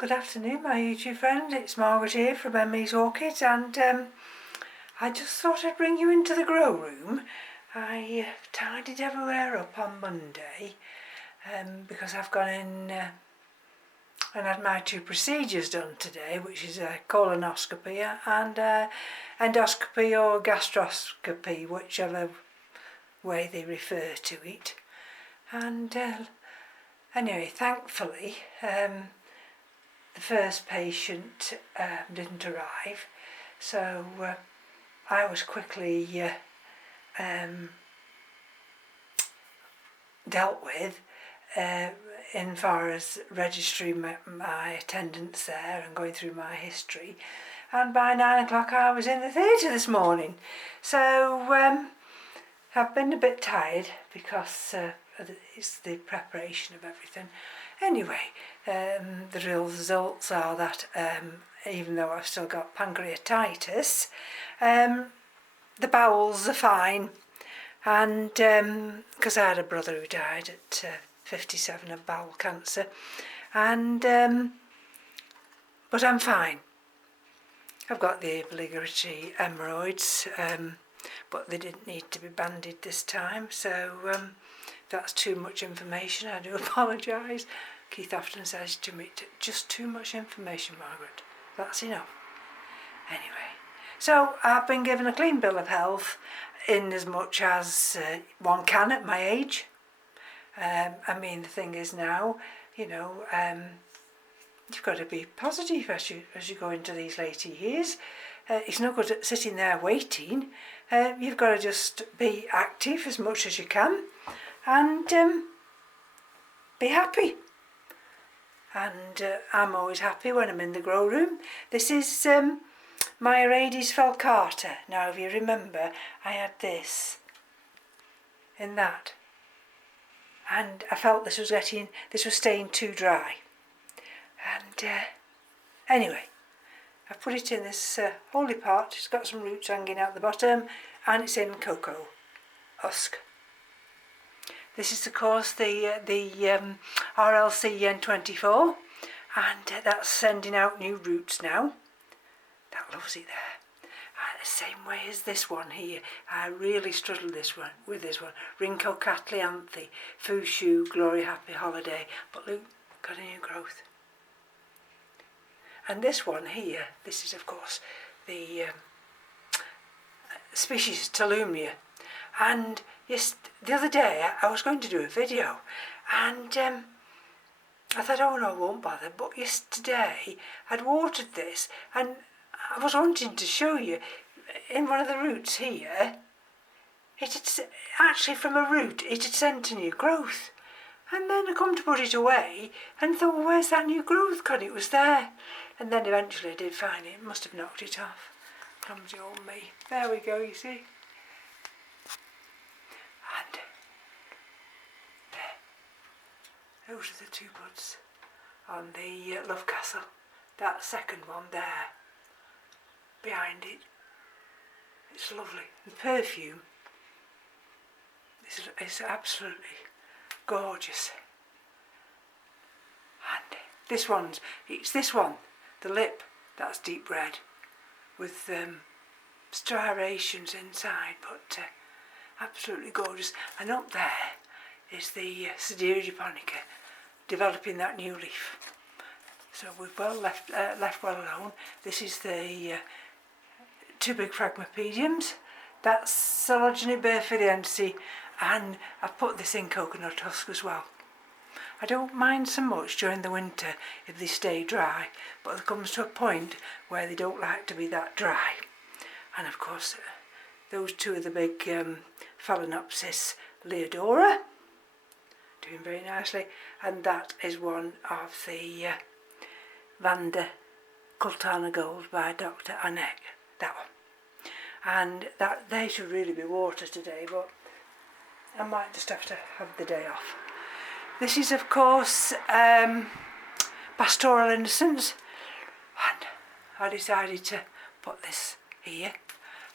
good afternoon my YouTube friends, it's Margaret here from Emmy's Orchids, and I just thought I'd bring you into the grow room. I tidied everywhere up on Monday because I've gone in and had my two procedures done today, which is a colonoscopy and endoscopy or gastroscopy, whichever way they refer to it. And anyway, thankfully the first patient didn't arrive, so I was quickly dealt with in far as registering my attendance there and going through my history, and by 9 o'clock I was in the theatre this morning. So I've been a bit tired because it's the preparation of everything. Anyway, the real results are that even though I've still got pancreatitis, the bowels are fine, and because I had a brother who died at 57 of bowel cancer, and but I'm fine. I've got the obligatory hemorrhoids, but they didn't need to be banded this time, so if that's too much information, I do apologise. Keith often says to me, just too much information, Margaret, that's enough. Anyway, so I've been given a clean bill of health in as much as one can at my age. I mean, the thing is now, you know, you've got to be positive as you go into these later years. It's no good at sitting there waiting. You've got to just be active as much as you can and be happy. And I'm always happy when I'm in the grow room. This is my Orchids falcata. Now, if you remember, I had this in that, and I felt this was staying too dry. And anyway, I put it in this holy pot. It's got some roots hanging out the bottom, and it's in cocoa husk. This is of course the RLC N24, and that's sending out new roots now. That loves it there. And the same way as this one here. I really struggled with this one. Rinco Catlianthe, Fushu, Glory Happy Holiday. But look, got a new growth. And this one here, this is of course the species Tolumnia. And yes, the other day I was going to do a video, and I thought, oh no, I won't bother. But yesterday I'd watered this, and I was wanting to show you in one of the roots here. It had actually, from a root, it had sent a new growth. And then I come to put it away and thought, well, where's that new growth gone? It was there. And then eventually I did find it. Must have knocked it off. Clumsy old me. There we go, you see. And there. Those are the two buds on the Love Castle. That second one there, behind it. It's lovely. The perfume is absolutely gorgeous. And it's this one, the lip, that's deep red with striations inside, but absolutely gorgeous. And up there is the Sedaria japonica developing that new leaf. So we've left well alone. This is the two big Phragmipediums. That's Coelogene Burfiliense, and I've put this in coconut husk as well. I don't mind so much during the winter if they stay dry, but there comes to a point where they don't like to be that dry. And of course, those two are the big Phalaenopsis Leodora, doing very nicely, and that is one of the Vanda Cultana Gold by Dr. Anek, that one. And that they should really be watered today, but I might just have to have the day off. This is of course Pastoral Innocence, and I decided to put this here,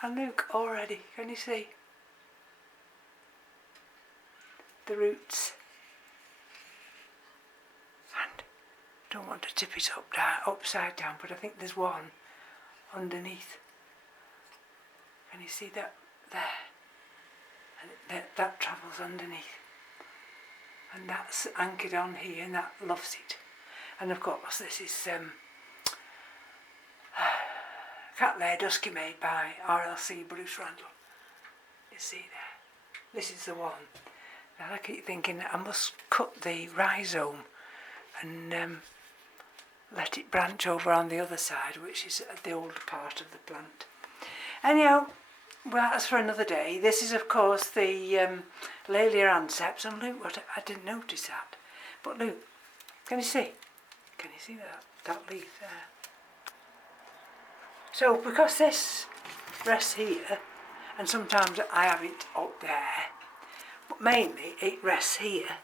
and look already, can you see the roots? And don't want to tip it upside down, but I think there's one underneath. Can you see that there? And that travels underneath. And that's anchored on here, and that loves it. And of course this is Cattleya Dusky made by RLC Bruce Randall. You see there? This is the one. Now I keep thinking I must cut the rhizome and let it branch over on the other side, which is the older part of the plant. Anyhow, well, that's for another day. This is of course the Laelia anceps, and look, what I didn't notice that. But look, can you see? Can you see that leaf there? So because this rests here, and sometimes I have it up there, but mainly it rests here,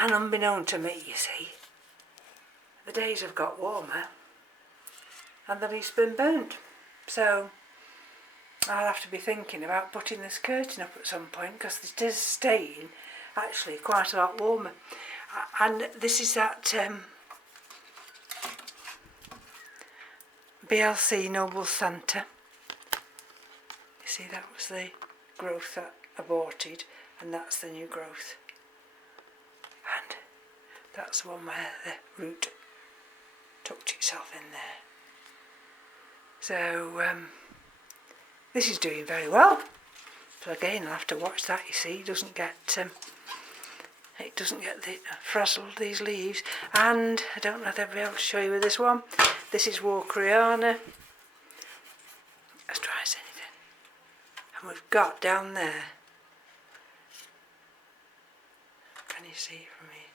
and unbeknown to me, you see, the days have got warmer and the leaf's been burnt. So I'll have to be thinking about putting this curtain up at some point, because it is staying actually quite a lot warmer. And this is that BLC Noble Santa. You see, that was the growth that aborted, and that's the new growth. And that's the one where the root tucked itself in there. So this is doing very well. So again, I'll have to watch that. You see, it doesn't get frazzled, these leaves. And I don't know if I'll be able to show you with this one. This is Walkeriana, as dry as anything. And we've got down there, can you see it from here?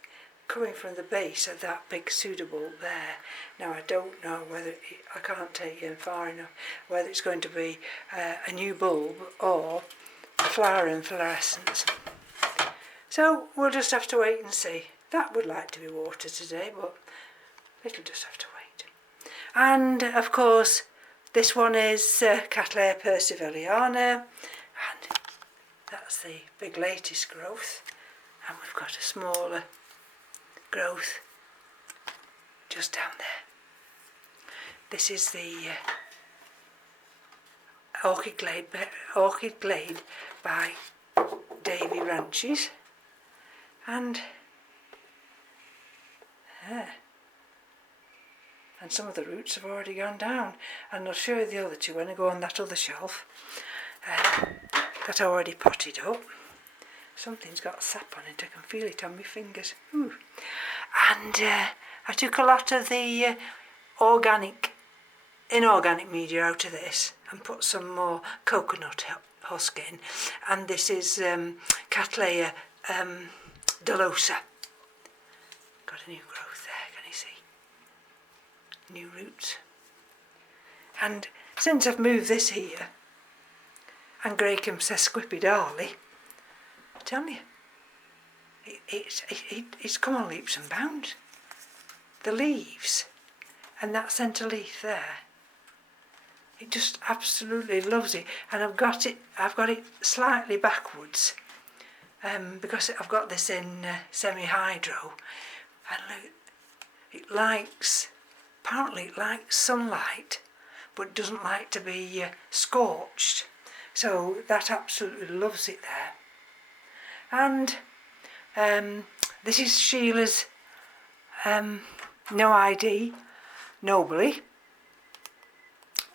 Coming from the base of that big pseudobulb there. Now I don't know whether, I can't take in far enough, whether it's going to be a new bulb or a flower in fluorescence. So we'll just have to wait and see. That would like to be watered today, but it'll just have to wait. And of course this one is Cattleya persivaliana, and that's the big latest growth, and we've got a smaller growth just down there. This is the Orchid Glade by Davy Ranches, and some of the roots have already gone down, and I'll show you the other two when I go on that other shelf that I already potted up. Something's got sap on it, I can feel it on my fingers. Ooh. And I took a lot of the inorganic media out of this and put some more coconut husk in, and this is Cattleya dolosa. Got a new growth there, can you see? New roots. And since I've moved this here, and Gracum sesquipedale, I tell you, it's come on leaps and bounds. The leaves and that centre leaf there, it just absolutely loves it. And I've got it slightly backwards because I've got this in semi-hydro, and look, apparently it likes sunlight, but doesn't like to be scorched. So that absolutely loves it there. And this is Sheila's No ID, Nobly,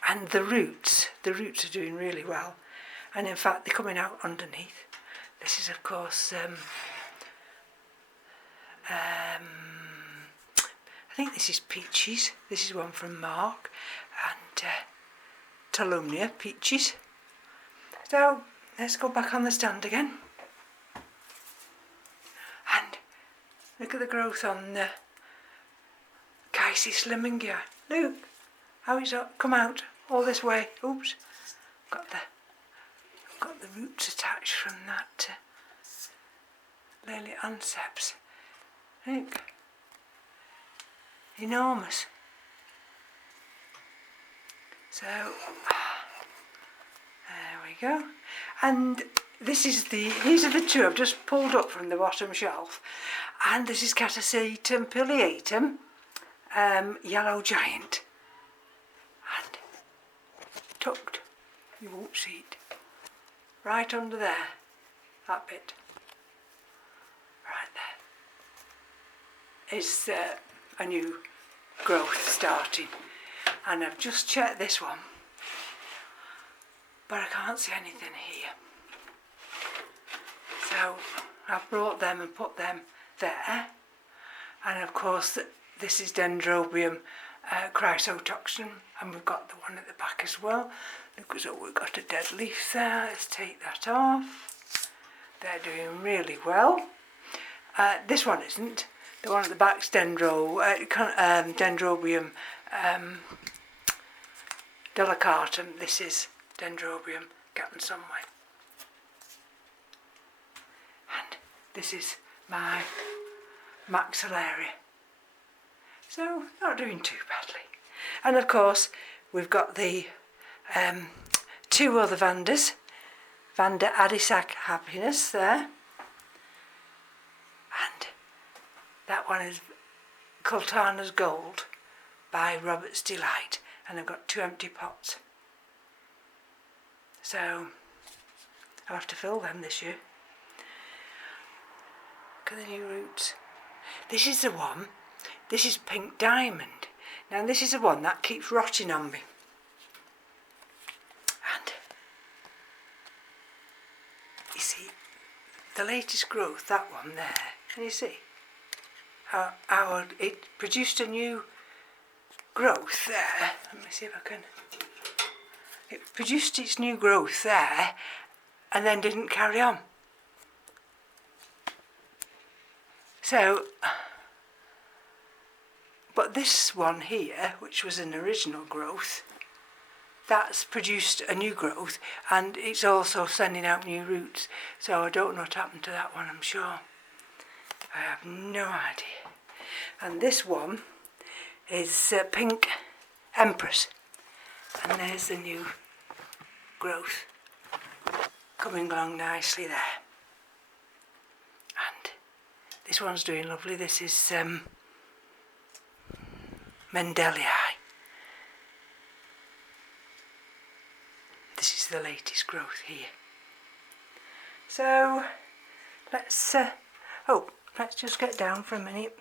and the roots are doing really well, and in fact they're coming out underneath. This is of course I think this is Peaches. This is one from Mark, and Tolumnia Peaches. So let's go back on the stand again. And look at the growth on the Caesis Lemmingia. Look how it's come out all this way. Oops, got the roots attached from that Laelia anceps. Look, enormous. So there we go. And these are the two I've just pulled up from the bottom shelf, And this is Catasetum pileatum, yellow giant. And tucked, you won't see it, right under there, that bit, right there, is a new growth starting. And I've just checked this one, but I can't see anything here. So I've brought them and put them there. And of course this is Dendrobium Chrysotoxin, and we've got the one at the back as well. Look, so we've got a dead leaf there. Let's take that off. They're doing really well. This one isn't. The one at the back's Dendrobium delicatum. This is Dendrobium getting somewhere. And this is my maxillaria. So not doing too badly. And of course we've got the two other Vandas. Vanda Adisac Happiness there. And that one is Cultana's Gold by Robert's Delight. And I've got 2 empty pots. So I'll have to fill them this year. Look at the new roots. This is the one. This is Pink Diamond. Now this is the one that keeps rotting on me. And you see, the latest growth, that one there, can you see? How it produced a new growth there. Let me see if I can. It produced its new growth there and then didn't carry on. So, but this one here, which was an original growth, that's produced a new growth, and it's also sending out new roots. So I don't know what happened to that one, I'm sure. I have no idea. And this one is Pink Empress, and there's the new growth coming along nicely there. And this one's doing lovely. This is Mendelii. This is the latest growth here. So let's let's just get down for a minute.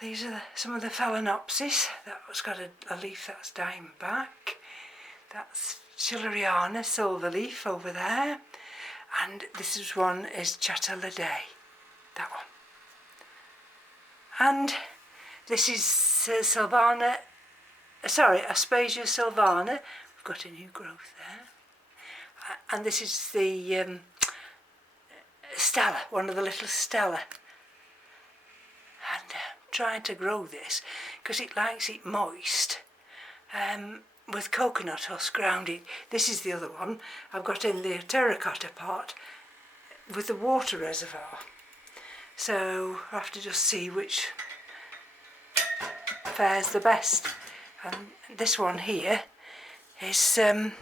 These are some of the Phalaenopsis. That's got a leaf that's dying back. That's Schilleriana silverleaf over there. And this is one is Chateladay, that one. And this is Aspasia sylvana. We've got a new growth there. And this is the Stella, one of the little Stella. And trying to grow this because it likes it moist with coconut husk around it. This is the other one I've got in the terracotta pot with the water reservoir. So I have to just see which fares the best. And this one here is, there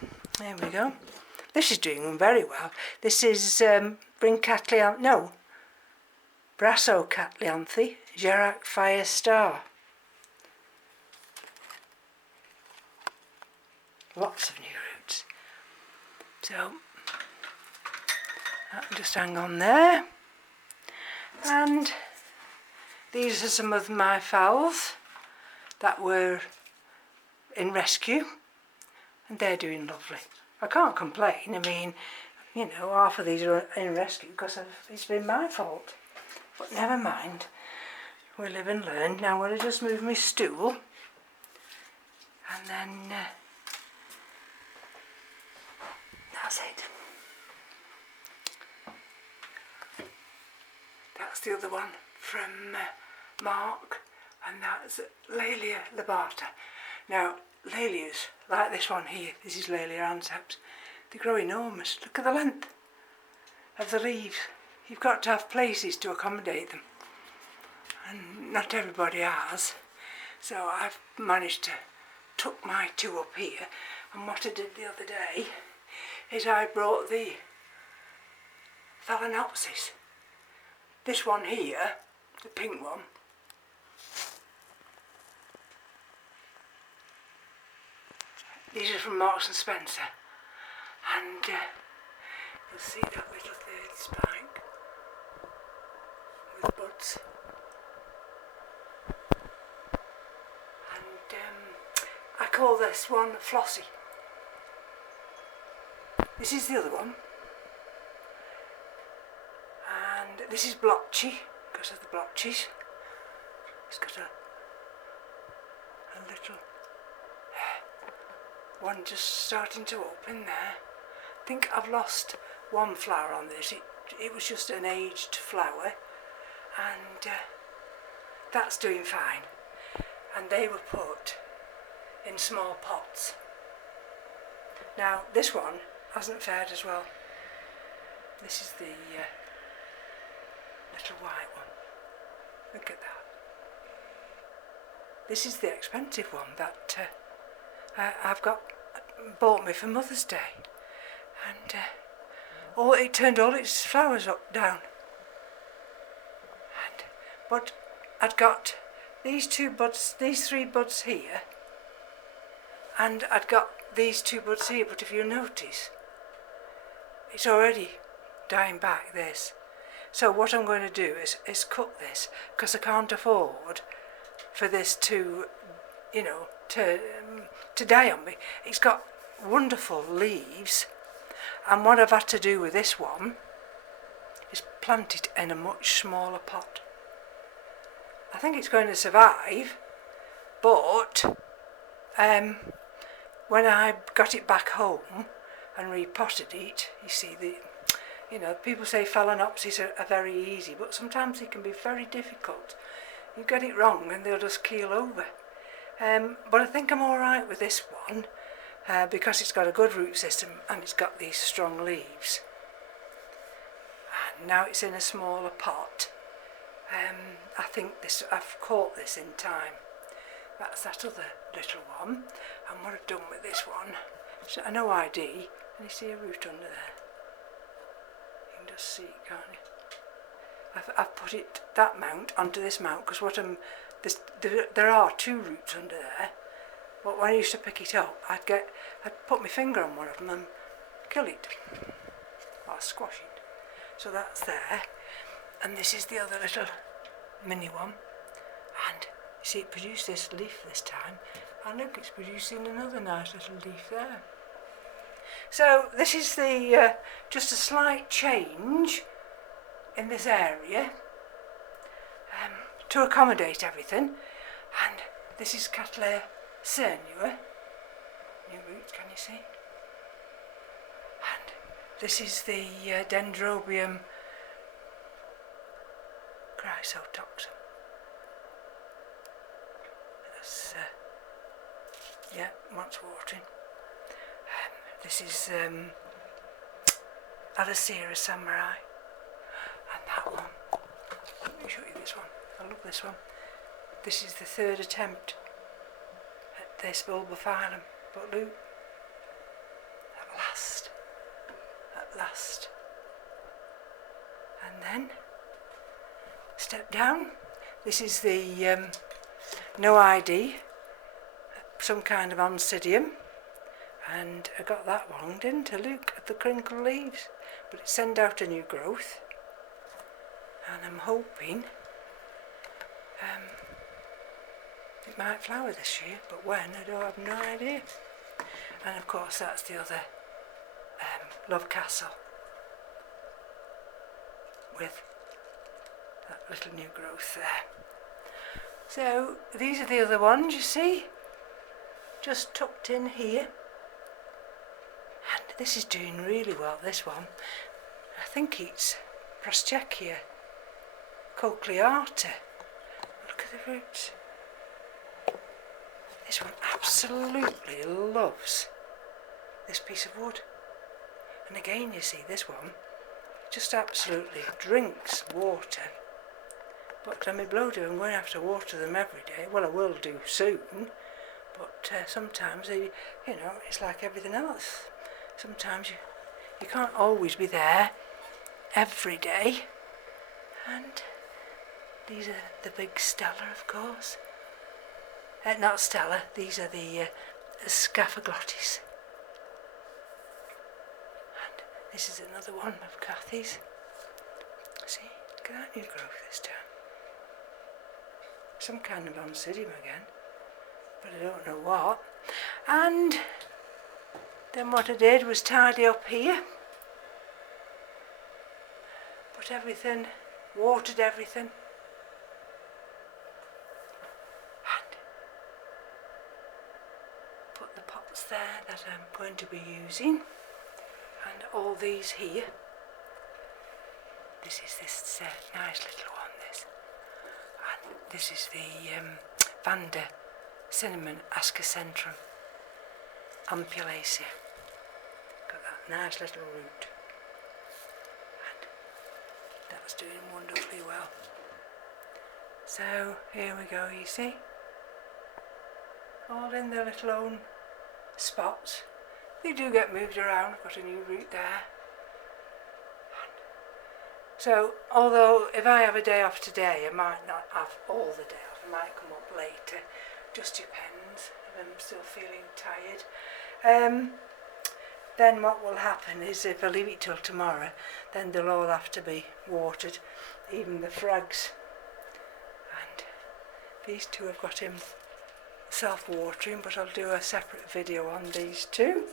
we go. This is doing very well. This is Brassocatlianthe, Gerac Fire Star. Lots of new roots. So that'll just hang on there. And these are some of my phals that were in rescue, and they're doing lovely. I can't complain. I mean, you know, half of these are in rescue because it's been my fault. But never mind. We live and learn. Now I'm going to just move my stool, and then that's it. That's the other one from Mark, and that's Laelia lobata. Now, Laelias, like this one here, this is Laelia anceps, they grow enormous. Look at the length of the leaves. You've got to have places to accommodate them, and not everybody has. So I've managed to tuck my two up here, and what I did the other day is I brought the Phalaenopsis. This one here, the pink one, these are from Marks and Spencer, and you'll see that little third spike with buds, and I call this one Flossie. This is the other one, and this is blotchy because of the blotches. It's got a little one just starting to open there. I think I've lost one flower on this. It was just an aged flower, and that's doing fine. And they were put in small pots. Now this one hasn't fared as well. This is the little white one. Look at that. This is the expensive one that I've bought me for Mother's Day, and it turned all its flowers down. But I'd got these two buds, these three buds here, and I'd got these two buds here. But if you notice, it's already dying back, this. So what I'm going to do is cut this, because I can't afford for this to, you know, to die on me. It's got wonderful leaves, and what I've had to do with this one is plant it in a much smaller pot. I think it's going to survive, but when I got it back home and repotted it, you see, people say Phalaenopsis are very easy, but sometimes they can be very difficult. You get it wrong and they'll just keel over. But I think I'm alright with this one, because it's got a good root system and it's got these strong leaves. And now it's in a smaller pot. I think I've caught this in time. That's that other little one. And what I've done with this one, so I know ID, and you see a root under there. You can just see it, can't you? I've put that mount onto this mount, because there are two roots under there. But when I used to pick it up, I'd put my finger on one of them and kill it, or squash it. So that's there. And this is the other little mini one, and you see it produced this leaf this time, and look, it's producing another nice little leaf there. So this is the just a slight change in this area to accommodate everything. And this is Cattleya cernua, new roots, can you see? And this is the Dendrobium Chrysotoxin. That's, wants watering. This is Alacera samurai, and that one. Let me show you this one. I love this one. This is the third attempt at this bulbophyllum, but look, at last. And then step down. This is the no ID, some kind of Oncidium, and I got that one, didn't I? Look at the crinkled leaves, but it sent out a new growth, and I'm hoping it might flower this year, but when, I don't have no idea. And of course that's the other Love Castle with that little new growth there. So these are the other ones, you see, just tucked in here, and this is doing really well, this one. I think it's Prostrechia cochleata. Look at the roots. This one absolutely loves this piece of wood. And again, you see, this one just absolutely drinks water. But my bloater, I'm going to have to water them every day. Well, I will do soon. But sometimes, it's like everything else. Sometimes you can't always be there every day. And these are the big Stella, of course. Not Stella, these are the Scaphoglottis. And this is another one of Cathy's. See, look at that new growth this time. Some kind of Oncidium again, but I don't know what. And then what I did was tidy up here. Put everything, watered everything. And put the pots there that I'm going to be using. And all these here. This is this nice little one, this. And this is the Vanda Cinnamon Ascocentrum Ampulacea. Got that nice little root. And that's doing wonderfully well. So here we go, you see. All in their little own spots. They do get moved around. I've got a new root there. So, although if I have a day off today, I might not have all the day off. I might come up later. Just depends if I'm still feeling tired. Then what will happen is if I leave it till tomorrow, then they'll all have to be watered, even the frags. And these two have got him self-watering, but I'll do a separate video on these two.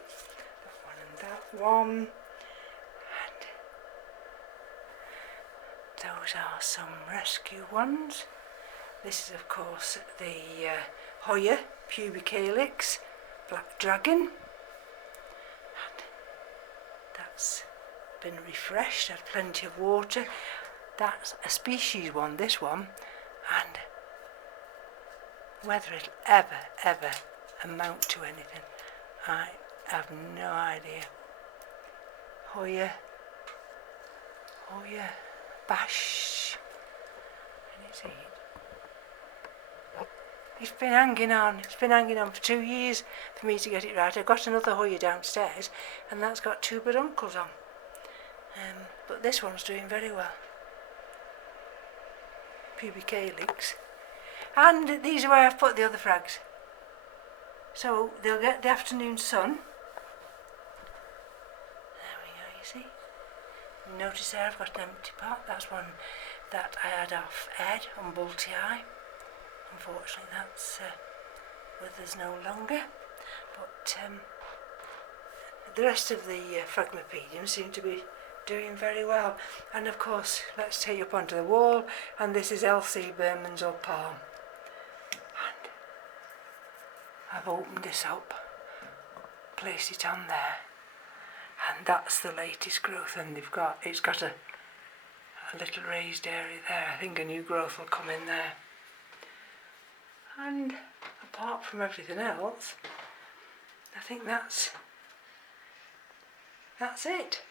That one and that one. Those are some rescue ones. This is of course the Hoya pubicalyx black dragon. And that's been refreshed, had plenty of water. That's a species one, this one, and whether it'll ever amount to anything, I have no idea. Hoya Bash. Can you see it? It's been hanging on. It's been hanging on for 2 years for me to get it right. I've got another Hoya downstairs, and that's got 2 peduncles on. But this one's doing very well. Pubicalyx. And these are where I've put the other frags. So they'll get the afternoon sun. There we go, you see. Notice there I've got an empty pot. That's one that I had off Ed on Bulty Eye. Unfortunately that's with us no longer. But the rest of the Phragmipediums seem to be doing very well. And of course, let's take you up onto the wall, and this is L.C. Berman's or Palm. And I've opened this up, placed it on there. And that's the latest growth, and it's got a little raised area there. I think a new growth will come in there. And apart from everything else, I think that's it.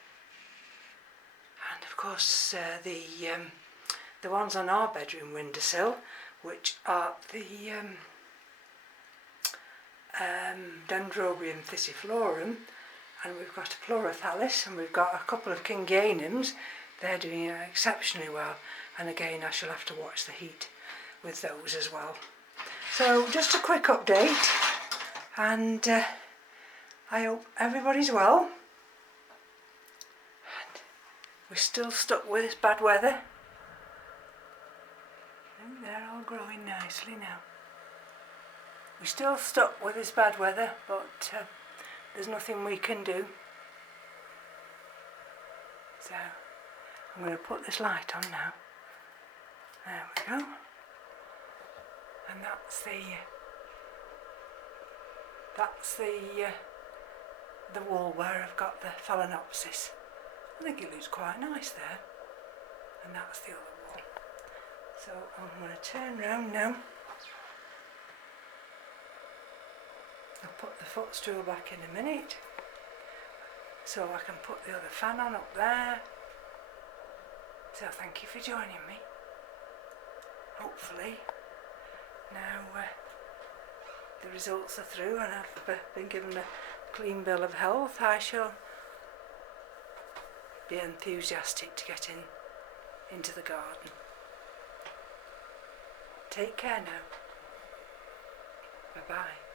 And of course the ones on our bedroom windowsill, which are the Dendrobium Chrysotoxin, and we've got a Pleurophalis, and we've got a couple of Kinganiums. They're doing exceptionally well, and again I shall have to watch the heat with those as well. So just a quick update, and I hope everybody's well. And we're still stuck with this bad weather. And they're all growing nicely now. We're still stuck with this bad weather, but there's nothing we can do. So I'm going to put this light on now. There we go. And that's the wall where I've got the Phalaenopsis. I think it looks quite nice there. And that's the other wall. So I'm going to turn round now. I'll put the footstool back in a minute, so I can put the other fan on up there. So thank you for joining me. Hopefully now the results are through and I've been given a clean bill of health. I shall be enthusiastic to get into the garden. Take care now. Bye bye.